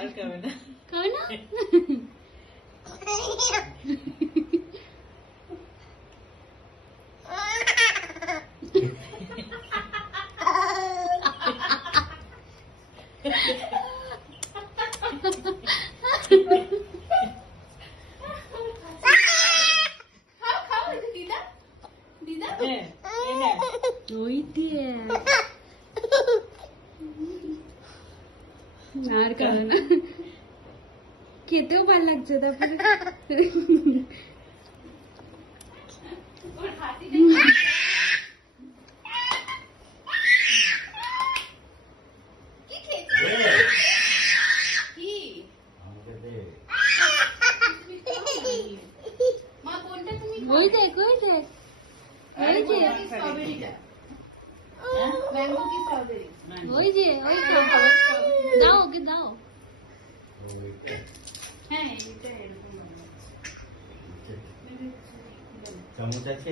আর খাবে না, খাবে না। ওই দিয়ে আর খাবে না, খেতেও ভালো লাগছে। তারপরে ওই দেখ, ওই দেখ, ওই যে, ওই যে, ওই তো, দাও ওকে দাও। চামচ আছে?